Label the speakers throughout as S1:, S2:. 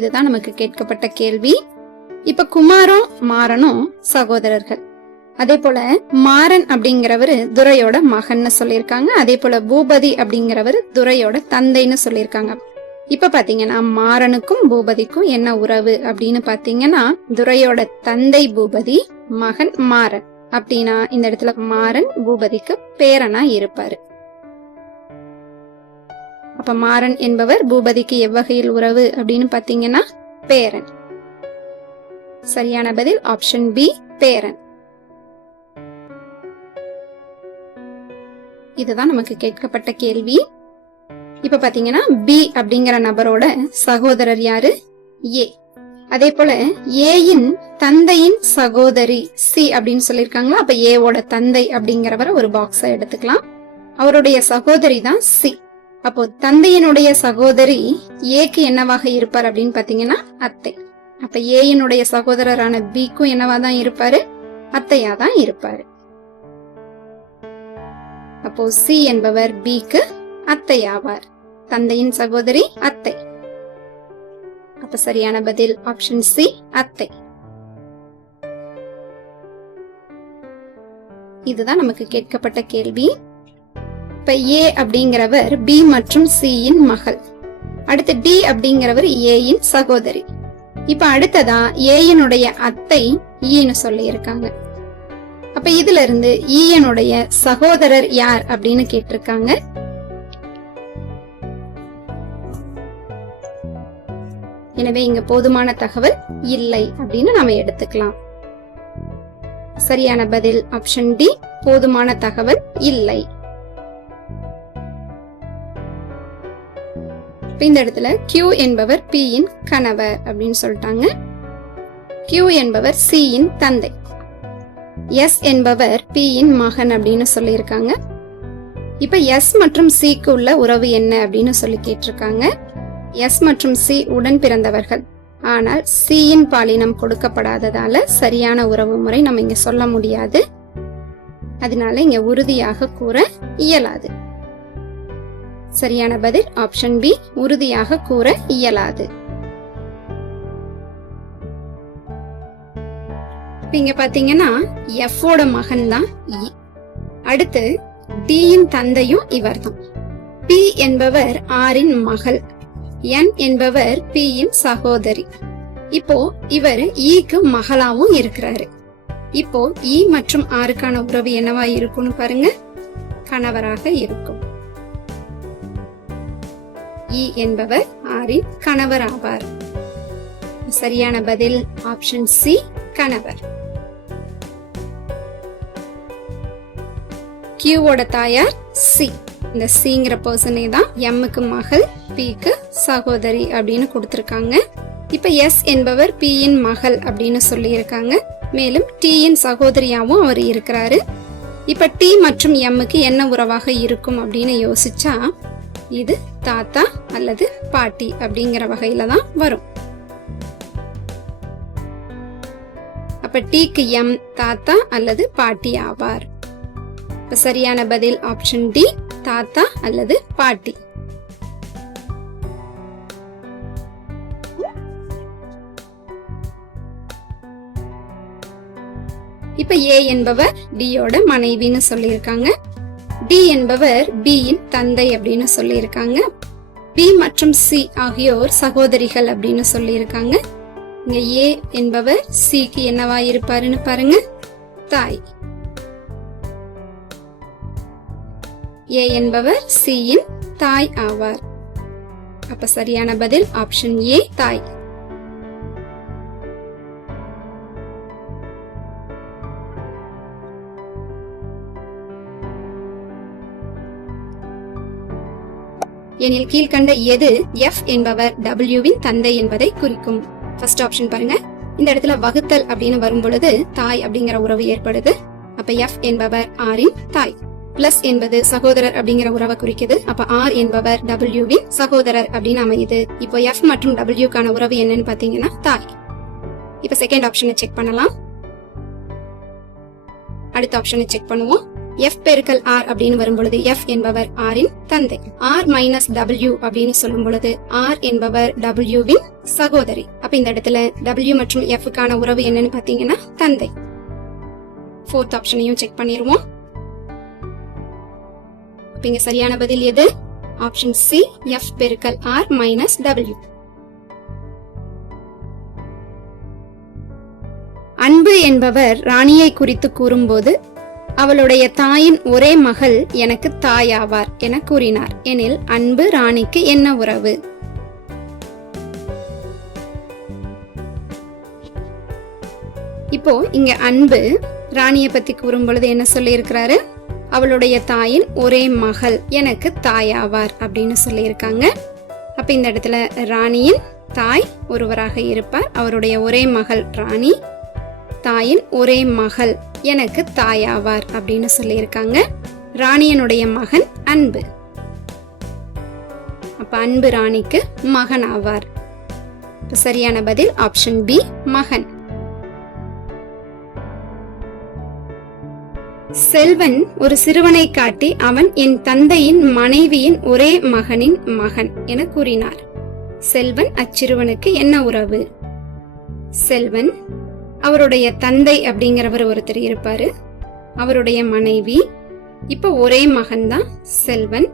S1: இதுதான் நமக்கு கேட்கப்பட்ட கேள்வி. இப்ப குமாரும் மாறனும் சகோதரர்கள். அதே போல மாறன் அப்படிங்கிறவரு துரையோட மகன்னு சொல்லியிருக்காங்க. அதே போல பூபதி அப்படிங்கிறவர் துரையோட தந்தைன்னு சொல்லியிருக்காங்க. இப்ப பாத்தீங்கன்னா மாறனுக்கும் பூபதிக்கும் என்ன உறவு அப்படின்னு பாத்தீங்கன்னா துரையோட தந்தை பூபதி மகன் மாறன். அப்படின்னா இந்த இடத்துல மாறன் பூபதிக்கு பேரனா இருப்பாரு. அப்ப மாறன் என்பவர் பூபதிக்கு எவ்வகையில் உறவு அப்படின்னு பாத்தீங்கன்னா பேரன். சரியான பதில் ஆப்ஷன் பி பேரன். இதுதான் நமக்கு கேட்கப்பட்ட கேள்வி. இப்ப பாத்தீங்கன்னா பி அப்படிங்கிற நபரோட சகோதரர் யாரு? ஏ. அதே போல ஏயின் தந்தையின் சகோதரி சி அப்படின்னு சொல்லியிருக்காங்களா? அப்ப ஏவோட தந்தை அப்படிங்கிறவரை ஒரு பாக்ஸ எடுத்துக்கலாம். அவருடைய சகோதரி தான் சி அப்போ தந்தையினுடைய சகோதரி ஏக்கு என்னவாக இருப்பார் அப்படின்னு பாத்தீங்கன்னா அத்தை. அப்ப ஏயினுடைய சகோதரரான பிக்கும் என்னவா தான் இருப்பாரு? அத்தையா தான் இருப்பாரு. அப்போ சி என்பவர் பிக்கு அத்தையாவார். தந்தையின் சகோதரி அத்தை. அப்ப சரியான பதில் ஆப்ஷன் சி அத்தை. இதுதான் நமக்கு கேட்கப்பட்ட கேள்வி. இப்ப ஏ அப்படிங்கிறவர் பி மற்றும் சியின் மகள். அடுத்து டி அப்படிங்கிறவர் ஏயின் சகோதரி. இப்ப அடுத்ததா ஏயினுடைய அத்தை ஈன்னு சொல்லி இருக்காங்க அப்ப இதுல இருந்து ஈயனுடைய சகோதரர் யார் அப்படின்னு கேட்டிருக்காங்க. எனவே இங்க போதுமான தகவல் இல்லை அப்படின்னு நாம எடுத்துக்கலாம். சரியான பதில் ஆப்ஷன் டி போதுமான தகவல் இல்லை. இப்ப இந்த இடத்துல கியூ என்பவர் பி யின் கணவர் அப்படின்னு சொல்லிட்டாங்க. கியூ என்பவர் சியின் யின் தந்தை. எஸ் என்பவர் பி யின் மகன் அப்படின்னு சொல்லியிருக்காங்க. இப்ப எஸ் மற்றும் சிக்கு உள்ள உறவு என்ன அப்படின்னு சொல்லி கேட்டிருக்காங்க. எஸ் மற்றும் சி உடன் பிறந்தவர்கள். ஆனால் சியின் பாலினம் கொடுக்கப்படாததால சரியான உறவு முறை நம்ம இங்க சொல்ல முடியாது. அதனால இங்க உறுதியாக கூற இயலாது. சரியான பதில் ஆப்ஷன் பி உறுதியாக கூற இயலாது. இங்க பாத்தீங்கன்னா எஃப் ஓட மகன் தான் இ அடுத்து டியின் தந்தையும் இவர் தான் பி என்பவர் ஆரின் மகள். என் என்பவர் பியின் சகோதரி. இப்போ இவர் e ஈக்கு மகளாவும் இருக்கிறாரு. இப்போ இ மற்றும் ஆருக்கான உறவு என்னவா இருக்கும்னு பாருங்க. கணவராக இருக்கும். இ என்பவர் ஆரின் கணவர் ஆவார் சரியான பதில் ஆப்ஷன் சி கணவர். கியூவோட தாயார் சி இந்த சிங்கிற பர்சனே தான் எம்முக்கு மகள் பிக்கு சகோதரி அப்படின்னு கொடுத்துருக்காங்க. இப்ப எஸ் என்பவர் பியின் மகள் அப்படின்னு சொல்லியிருக்காங்க. மேலும் டி யின் சகோதரியாவும் அவர் இருக்கிறாரு. இப்ப டி மற்றும் எம்முக்கு என்ன உறவாக இருக்கும் அப்படின்னு யோசிச்சா இது தாத்தா அல்லது பாட்டி அப்படிங்கிற வகையில தான் வரும். அப்ப டீக்கு எம் தாத்தா அல்லது பாட்டி ஆவார். சரியான பதில் ஆப்ஷன் டி தாத்தா அல்லது பாட்டி. இப்ப ஏ என்பவர் டியோட மனைவின்னு சொல்லியிருக்காங்க. டி என்பவர் பியின் தந்தை அப்படின்னு சொல்லியிருக்காங்க. பி மற்றும் சி ஆகியோர் சகோதரிகள் அப்படின்னு சொல்லியிருக்காங்க. இங்க ஏ என்பவர் சிக்கு என்னவா இருப்பாருன்னு பாருங்க. தாய். ஏ என்பவர் சியின் தாய் ஆவார். அப்ப சரியான பதில் ஆப்ஷன் ஏ தாய். எனில் கீழ்கண்ட எது எஃப் என்பவர் டபிள்யூவின் தந்தை என்பதை குறிக்கும். ஃபர்ஸ்ட் ஆப்ஷன் பாருங்க. இந்த இடத்துல வகுத்தல் அப்படின்னு வரும் பொழுது தாய் அப்படிங்கிற உறவு ஏற்படுது. அப்ப எஃப் என்பவர் ஆரின் தாய். பிளஸ் என்பது சகோதரர் அப்படிங்கிற உறவை குறிக்குது. அப்ப ஆர் என்பவர் டபிள்யூவின் சகோதரர் அப்படின்னு அமையுது. இப்போ எஃப் மற்றும் டபிள்யூக்கான உறவு என்னன்னு பாத்தீங்கன்னா தாய். இப்ப செகண்ட் ஆப்ஷனை செக் பண்ணலாம். அடுத்த ஆப்ஷனை செக் பண்ணுவோம். எஃப் பெருக்கல் ஆர் அப்படின்னு வரும் பொழுது எஃப் என்பவர் ஆரின் தந்தை. ஆர் மைனஸ் டபிள்யூ அப்படின்னு சொல்லும் பொழுது ஆர் என்பவர் டபிள்யூவின் சகோதரி. அப்ப இந்த இடத்துல டபிள்யூ மற்றும் எஃப்க்கான உறவு என்னன்னு பாத்தீங்கன்னா தந்தை. ஃபோர்த் ஆப்ஷனையும் செக் பண்ணிடுவோம் இங்க சரியான பதில் எது? ஆப்ஷன் சி எஃப் பெருக்கல் ஆர் மைனஸ் டபிள்யூ அன்பு என்பவர் ராணியை குறித்து கூறும்போது அவளுடைய தாயின் ஒரே மகள் எனக்கு தாயாவார் என கூறினார். எனில் அன்பு ராணிக்கு என்ன உறவு? இப்போ இங்க அன்பு ராணிய பத்தி கூறும் பொழுது என்ன சொல்லியிருக்கிறாரு? அவளுடைய தாயின் ஒரே மகள் எனக்கு தாயாவார் அப்படின்னு சொல்லியிருக்காங்க. அப்ப இந்த இடத்துல ராணியின் தாய் ஒருவராக இருப்பார். அவருடைய ஒரே மகள் ராணி தாயின் ஒரே மகள் எனக்கு தாயாவார் அப்படின்னு சொல்லியிருக்காங்க. ராணியனுடைய மகன் அன்பு. அப்ப அன்பு ராணிக்கு மகன் ஆவார். சரியான பதில் ஆப்ஷன் பி மகன். செல்வன் ஒரு சிறுவனை காட்டி அவன் என் தந்தையின் மனைவியின் ஒரே மகனின் மகன் என கூறினார். செல்வன் அச்சிறுவனுக்கு என்ன உறவு? செல்வன் அவருடைய தந்தை அப்படிங்கிறவர் ஒருத்தர் இருப்பாரு. அவருடைய மனைவி. இப்ப ஒரே மகன் தான் செல்வன்.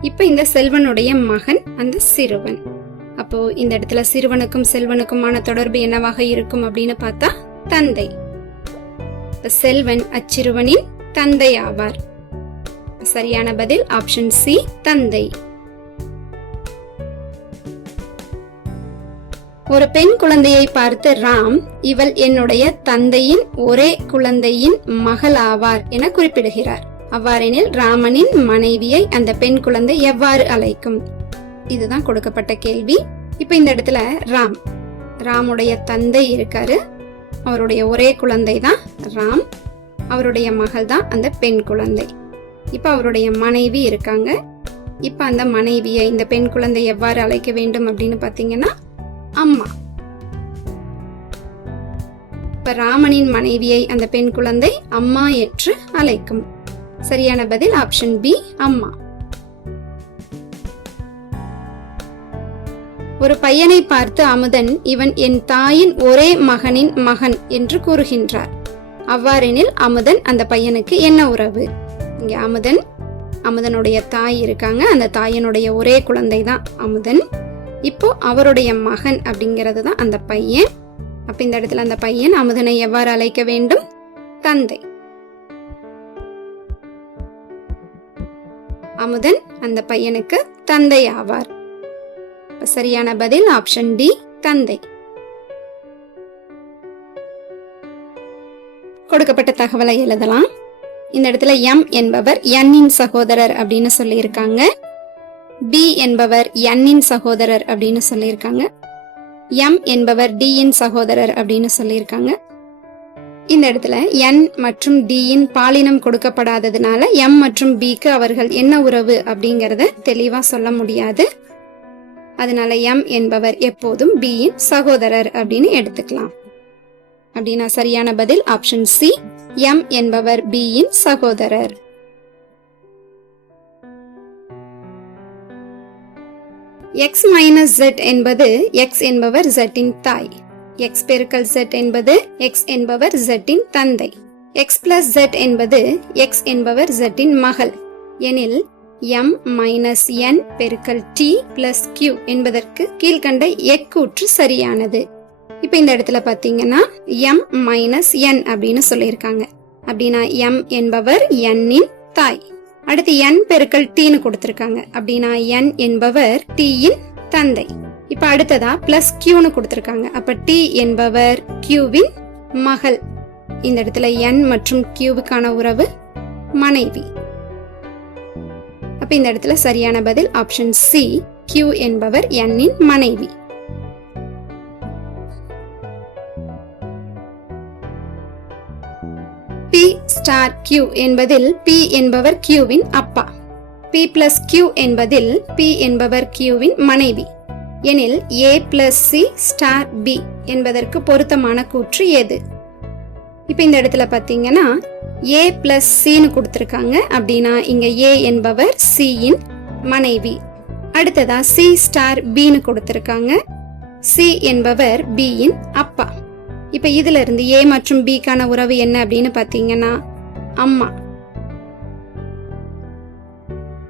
S1: இப்ப இந்த செல்வனுடைய மகன் அந்த சிறுவன். அப்போ இந்த இடத்துல சிறுவனுக்கும் செல்வனுக்குமான தொடர்பு என்னவாக இருக்கும் அப்படின்னு பார்த்தா தந்தை. செல்வன் அச்சிறுவனின் தந்தை ஆவார். சரியான பதில் ஆப்ஷன் சி தந்தை. ஒரு பெண் குழந்தையை பார்த்து ராம் இவள் என்னுடைய தந்தையின் ஒரே குழந்தையின் மகள் ஆவார் என குறிப்பிடுகிறார். அவ்வாறெனில் ராமனின் மனைவியை அந்த பெண் குழந்தை எவ்வாறு அழைக்கும்? இதுதான் கொடுக்கப்பட்ட கேள்வி. இப்ப இந்த இடத்துல ராம் ராமுடைய தந்தை இருக்காரு. அவருடைய ஒரே குழந்தை தான் ராம். அவருடைய மகள் தான் அந்த பெண் குழந்தை. இப்ப அவருடைய மனைவி இருக்காங்க. இப்ப அந்த மனைவியை இந்த பெண் குழந்தை எவ்வாறு அழைக்க வேண்டும் அப்படின்னு பாத்தீங்கன்னா அம்மா. இப்ப ராமனின் மனைவியை அந்த பெண் குழந்தை அம்மா என்று அழைக்கும். சரியான பதில் ஆப்ஷன் பி அம்மா. ஒரு பையனை பார்த்து அமுதன் இவன் என் தாயின் ஒரே மகனின் மகன் என்று கூறுகின்றார். அவ்வாறெனில் அமுதன் அந்த பையனுக்கு என்ன உறவு? இங்க அமுதன் அமுதனுடைய தாய் இருக்காங்க. அந்த தாயினுடைய ஒரே குழந்தை தான் அமுதன். இப்போ அவருடைய மகன் அப்படிங்கிறது தான் அந்த பையன். அப்ப இந்த இடத்துல அந்த பையன் அமுதனை எவ்வாறு அழைக்க வேண்டும்? தந்தை. அமுதன் அந்த பையனுக்கு தந்தை ஆவார். சரியான பதில் ஆப்ஷன் டி தந்தை. கொடுக்கப்பட்ட தகவலை எழுதலாம். இந்த இடத்துல எம் என்பவர் எண்ணின் சகோதரர் அப்படின்னு சொல்லியிருக்காங்க. பி என்பவர் எண்ணின் சகோதரர் அப்படின்னு சொல்லியிருக்காங்க. எம் என்பவர் டி இன் சகோதரர் அப்படின்னு சொல்லியிருக்காங்க. இந்த இடத்துல என் மற்றும் டி இன் பாலினம் கொடுக்கப்படாததுனால எம் மற்றும் பிக்கு அவர்கள் என்ன உறவு அப்படிங்கறத தெளிவா சொல்ல முடியாது. அதனால எம் என்பவர் எப்போதும் பியின் சகோதரர் அப்படின்னு எடுத்துக்கலாம். அப்படின்னா சரியான பதில் ஆப்ஷன் சி எம் என்பவர் பி இன் சகோதரர். எக்ஸ் மைனஸ் ஜெட் என்பது எக்ஸ் என்பவர் ஜெட்டின் தாய். எக்ஸ் பெருக்கல் ஜெட் என்பது எக்ஸ் என்பவர் ஜெட்டின் தந்தை. எக்ஸ் பிளஸ் ஜெட் என்பது எக்ஸ் என்பவர் ஜெட்டின் மகள். எனில் எம் மைனஸ் என் பெருக்கல் டி பிளஸ் கியூ என்பதற்கு கீழ்கண்ட எக்கூற்று சரியானது. இப்ப இந்த இடத்துல பாத்தீங்கன்னா எம் மைனஸ் என் அப்படின்னு சொல்லியிருக்காங்க. அப்படின்னா எம் என்பவர் எண்ணின் தாய். அடுத்து என் பெருக்கல் டீன்னு கொடுத்திருக்காங்க. அப்படின்னா என் என்பவர் டீயின் தந்தை. இப்ப அடுத்ததா பிளஸ் கியூன்னு கொடுத்திருக்காங்க. அப்ப டி என்பவர் கியூவின் மகள். இந்த இடத்துல என் மற்றும் கியூவுக்கான உறவு மனைவி. அப்ப இந்த இடத்துல சரியான பதில் ஆப்ஷன் சி கியூ என்பவர் எண்ணின் மனைவி. பி ஸ்டார் கியூ என்பதில் பி என்பவர் கியூவின் அப்பா. பி பிளஸ் கியூ என்பதில் பி என்பவர் கியூவின் மனைவி. எனில் A plus C star B என்பதற்கு பொருத்தமான கூற்று எது? இப்போ இந்த இடத்துல பார்த்தீங்கன்னா ஏ பிளஸ் சின்னு கொடுத்துருக்காங்க அப்படின்னா இங்கே ஏ என்பவர் சியின் மனைவி. அடுத்ததா சி ஸ்டார் பின்னு கொடுத்துருக்காங்க. சி என்பவர் பியின் அப்பா. இப்ப இதுல இருந்து ஏ மற்றும் பிக்கான உறவு என்ன அப்படின்னு பாத்தீங்கன்னா அம்மா.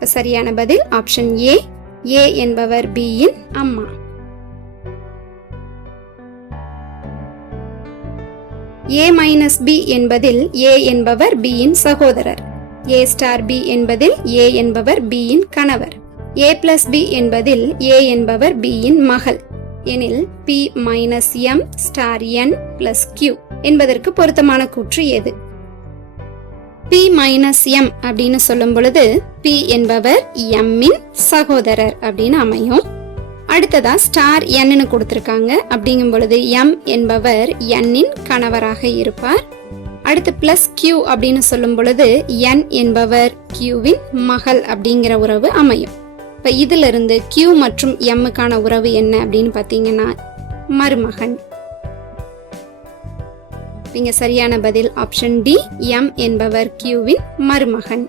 S1: சரியான பதில் ஆப்ஷன் ஏ ஏ என்பவர் பியின் அம்மா. ஏ மைனஸ் பி என்பதில் ஏ என்பவர் பியின் சகோதரர். ஏ ஸ்டார் பி என்பதில் ஏ என்பவர் பியின் கணவர். ஏ பிளஸ் பி என்பதில் ஏ என்பவர் பியின் மகள். எனில் P minus M star N plus Q என்பதற்கு பொருத்தமான கூற்று எது? பி மைனஸ் எம் அப்படின்னு சொல்லும் பொழுது பி என்பவர் எம்மின் சகோதரர் அப்படின்னு அமையும். அடுத்ததா ஸ்டார் என்னு கொடுத்திருக்காங்க. அப்படிங்கும் பொழுது எம் என்பவர் எண்ணின் கணவராக இருப்பார். அடுத்து பிளஸ் கியூ அப்படின்னு சொல்லும் பொழுது என் என்பவர் கியூவின் மகள் அப்படிங்கிற உறவு அமையும். இப்போ இதிலிருந்து கியூ மற்றும் எம்முக்கான உறவு என்ன அப்படின்னு பார்த்தீங்கன்னா மருமகன். இங்கே சரியான பதில் ஆப்ஷன் டி எம் என்பவர் கியூவின் மருமகன்.